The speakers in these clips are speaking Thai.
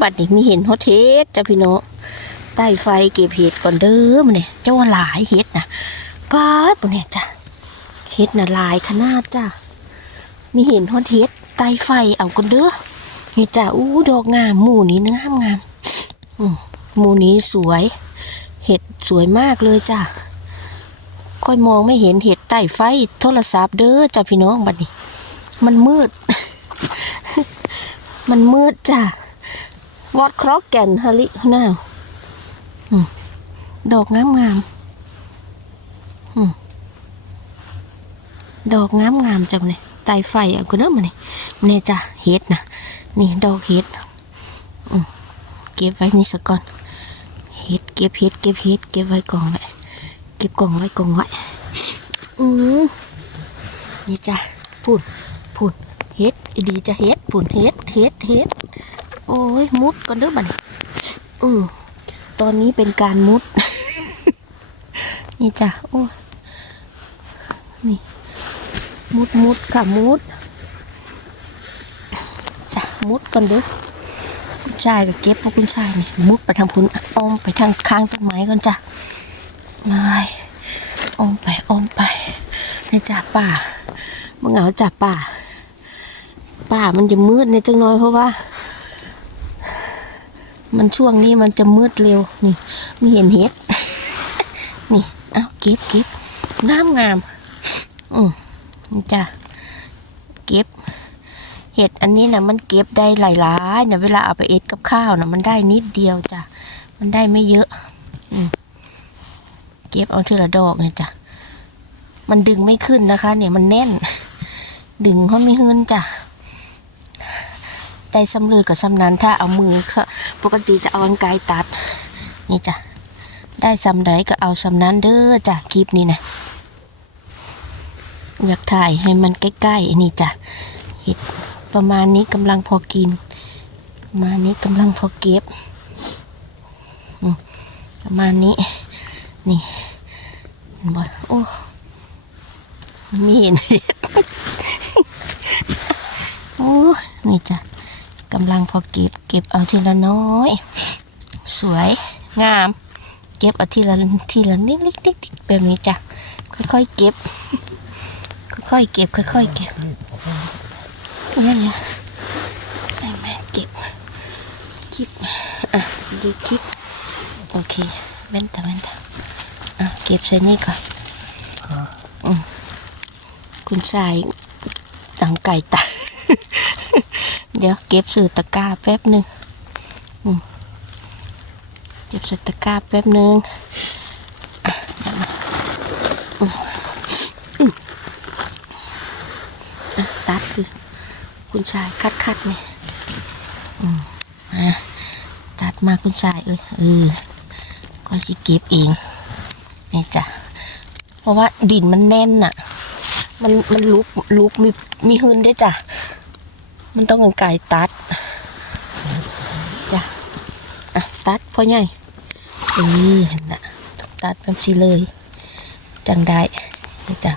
บัดนี้มีเห็นฮอตเทสจ้ะพี่น้องใต้ไฟเก็บเห็ดก่อนเด้อมันเนี่ยเจ้าหลายเห็ดนะป้าดมันเนี่ยจ้ะเห็ดน่ะหลายขนาดจ้ะมีเห็นฮอตเทสใต้ไฟเอาก่อนเด้อนี่จ้ะอู้ดอกงามหมู่นี้งามงามอืมหมู่นี้สวย เห็ดสวยมากเลยจ้ะค่อยมองไม่เห็นเห็ดใต้ไฟโทรศัพท์เด้อจ้ะพี่น้องบัดนี้ มันมืด มันมืดจ้ะ วอดครอกแก่นฮาลิหน้าดอกงามงามดอกงามงามจังเลยไตไฟอะก็เริ่มมาเนี่ยเนี่ยจ้ะเฮ็ดนะนี่ดอกเฮ็ดเก็บไว้นี่สักก่อนเฮ็ดเก็บเฮ็ดเก็บเฮ็ดเก็บไว้กองไว้เก็บกองไว้กองไว้อืมนี่จ้ะพูดพูดเฮ็ดอีดีจะเฮ็ดพูดเฮ็ดเฮ็ดเฮ็ด อ้ยมุดก่อนเด้อบัดนี้อืมตอนนี้เป็นการมุด นี่จ้ะโอ้นี่ มุดมุดค่ะมุดจ้ะมุดก่อนเด้อคุณชายก็เก็บพวกคุณชายนี่มุดไปทางพุนอ้อมไปทางข้างต้นไม้ก่อนจ้ะไม่อ้อมไปอ้อมไปนี่จ้ะป่ามึงเอาจ้ะป่า ป่ามันจะมืดในจังน้อยเพราะว่า มันช่วงนี้มันจะมืดเร็ว นี่ม่เห็นเห็ด นี่เอาเก็บเก็บงามงามอืมนี่จ้ะเก็บ เห็ดอันนี้นะมันเก็บได้หลายๆนะเวลาเอาไปเอ็ดกับข้าวนะมันได้นิดเดียวจ้ะมันได้ไม่เยอะอืมเก็บเอาทีละดอกเนี่ยจ้ะมันดึงไม่ขึ้นนะคะ เนี่ยมันแน่น ดึงเขาไม่ขึ้นจ้ะได้สำเร็จกับสำนันถ้าเอามือก็ ปกติจะเอากรรไกรตัด นี่จ้ะ ได้สำใดก็เอาสำนั้นเด้อจ้ะคลิปนี้นะอยากถ่ายให้มันใกล้ๆนี่จ้ะเห็ดประมาณนี้กำลังพอกินประมาณนี้กำลังพอเก็บประมาณนี้ นี่เห็นบ่โอ้ม่เห็นเห็ดโอ้นี่จ้ะ กำลังพอเก็บเก็บเอาทีละน้อย สวยงาม เก็บเอาทีละทีละนิดนิดนิดนิดแบบนี้จ้ะค่อยๆเก็บ ค่อยๆเก็บ ค่อยๆเก็บเนี่ยเนี่ยไอ้แม่เก็บคลิปอะดูคลิปโอเคเว้นแต่เว้นแต่อะเก็บใส่นี่ก่อนอืมคุณชายตังไก่ตา เดี๋ยวเก็บสื่อตะกร้าแป๊บหนึ่งเก็บใส่ตะกร้าแป๊บหนึ่งตัดคือคุณชายคัดคัดนี่อืมอะตัดมาคุณชายเอ้ยเออก็จะเก็บเองนี่จ้ะเพราะว่าดินมันแน่นน่ะ มันมันลุกลุกมีมีหืนได้จ้ะ มันต้องกันไก่ตัดจ้ะอะตัดพ่อใหญ่เออเห็นนะตัดแบบสีเลย จังได้จ้ะ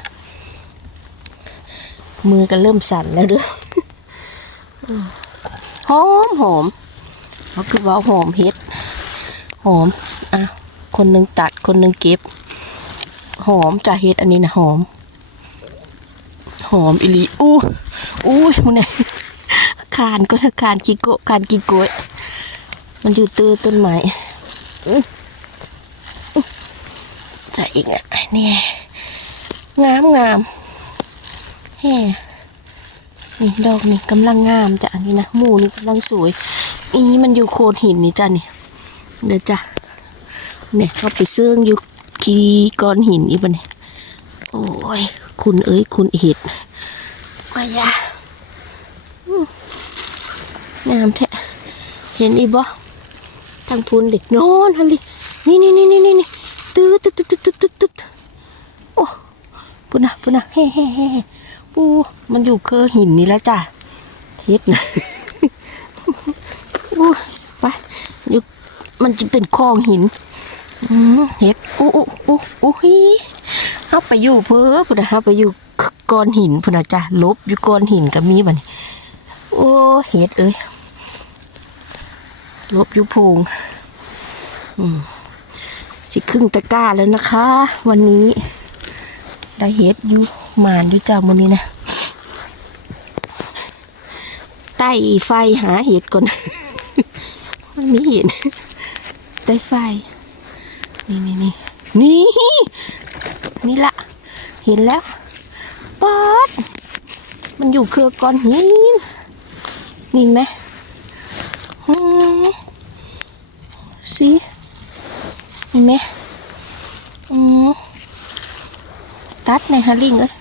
มือก็เริ่มสั่นแล้วเด้ออืมหอมหอมเขาคือว่าหอมเฮ็ดหอมอะคนหนึ่งตัดคนหนึ่งเก็บ หอมจะเฮ็ดอันนี้นะหอม หอมอิลีอู้อู้มันเนี่ย คานก็คานกิโกะคานกิโกะมันอยู่ตื้อต้นไม้อื้ออื้อจะอีกอะนี่งามงามแฮ่นี่ดอกนี่กำลังงามจ้ะนนี้นะหมูนี่กำลังสวยอีนี้มันอยู่โคนหินนี่จ้ะนี่เดี๋ยวจ้ะเนี่ยเขาไปเสื่องอยู่คีก้อนหินอีบันนี่โอ้ยคุณเอ้ยคุณเห็ดมายา งามแท้เห็นอีบ่ทางพูนเด็กนอนฮันดินี่นี่นี่นี่นี่นี่ตืดตืดตืดตืดตืดตืดโอ้ปุ่นนะปุ่นนะเฮ้เฮ้เฮ้ปูมันอยู่เคอหินนี่แล้วจ้ะเฮ็ดนะอู้ไปอยู่มันจะเป็นคลองหินอืมเฮ็ดอู้อู้อู้อู้ฮีเอาไปอยู่เพ้อปุ่นนะเอาไปอยู่ก้อนหินปุ่นนะจ้ะลบอยู่ก้อนหินก็มีบัดนี้โอ้เห็ดเอ้ย ลบยุพงอืมสิครึ่งตะกร้าแล้วนะคะ วันนี้ได้เฮ็ดยู่หมานด้วยจ้าวันนี้นะใต้ไฟหาเห็ดก่อนมันไม่เห็นใต้ไฟ นี่นี่นี่นี่นี่ละ เห็นแล้วป๊อดมันอยู่เครือก้อนหินนี่ไหม สิเห็นไหมอืมตัดในฮาลิงเอ้ย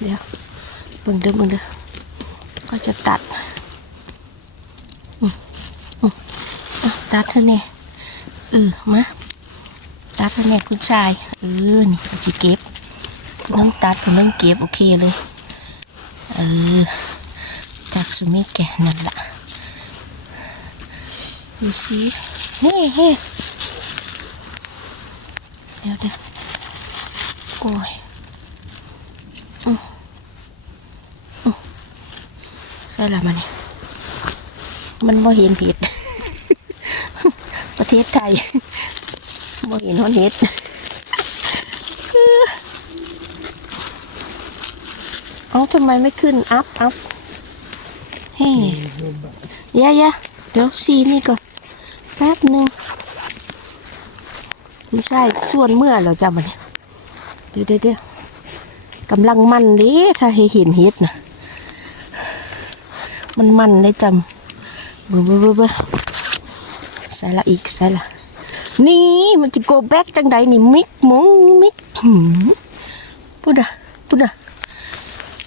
เดี๋ยวเบิ่งเด้อเบิ่งเด้อก็จะตัดตัดเธอเนี่ยเออมาตัดเธอเนี่ยคุณชายเออนี่จะเก็บ น้องตัดกันเก็บโอเคเลยเออจากสุมิแกนั่นละดูสิเฮ้เฮ้เดี๋ยวเดี๋ยวโอ้ยอืมอืมใช่ละมันนี่มันบ่เห็นผิด ประเทศไทยบ่เห็นฮอนเห็ด เอ้าทำไมไม่ขึ้น อัพอัพเฮ้ยยะยะเดี๋ยวซีนี่ก่อน แป๊บหนึ่งไม่ใช่ส่วนเมื่อเราจำมันเดี๋ยวเดี๋ยวเดี๋ยวกำลังมันเดิถ้าเห็นเห็ดนะมันมันได้จำเบอเบอเบอร์เบอใส่ละอีกใส่ละนี่มันจะโกแบกจังใดนี่มิกมงมิกพูดอะพูดอะ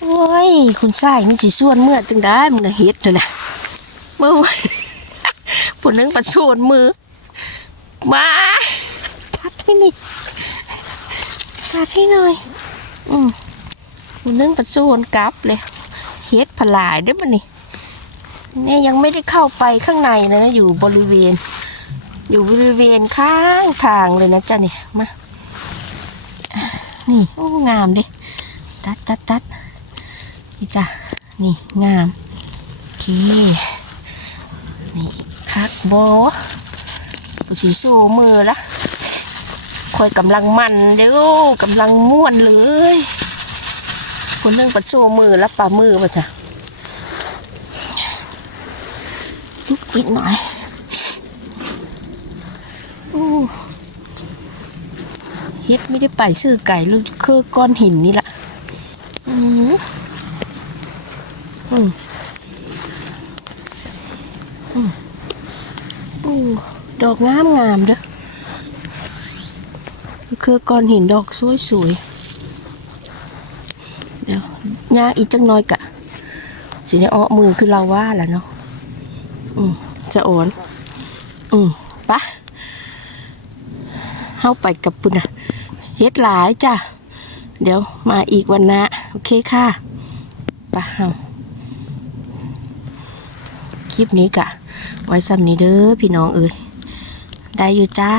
โอ้ยคุณชายมันสิส่วนเมื่อจังได้มึงนะเฮ็ดเลยนะมือผู้หนึงประส่วนมือ มาทัดให้นี่ทัดให้หน่อย อืมผู้หนึงประส่วนกลับเลยเฮ็ดผลายเด้อมันนี่เนี่ยยังไม่ได้เข้าไปข้างในนะ อยู่บริเวณ อยู่บริเวณข้างทางเลยนะจ๊ะนี่มานี่โอ้งามดิตัดตัดตัดี่จ้ะนี่งามโอเคนี่คักโบปสีโซมือละคอยกำลังมันเด้อกำลังม่วนเลยคนเรื่องปัดโซมือแล้วป่ามือมาจ้ะลุกอีกหน่อยอู้เฮ็ดไม่ได้ไปซื้อไก่ลูกคือก้อนหินนี่ละอืม อืมอืมอู้ ดอกงามงามเด้อคือก้อนหินดอกสวยสวยๆเดี๋ยวย่าอีกจังน้อยกะสิเนี่ยอ้อมือคือเราว่าแหละเนาะอืมจะโอนอืมปะเข้าไปกับปุ่นนะเฮ็ดหลายจ้ะ เดี๋ยวมาอีกวันนะ โอเคค่ะปะเฮาคลิปนี้กะ ไว้ซ้ำนี้เด้อพี่น้องเอ้ย ได้อยู่จ้า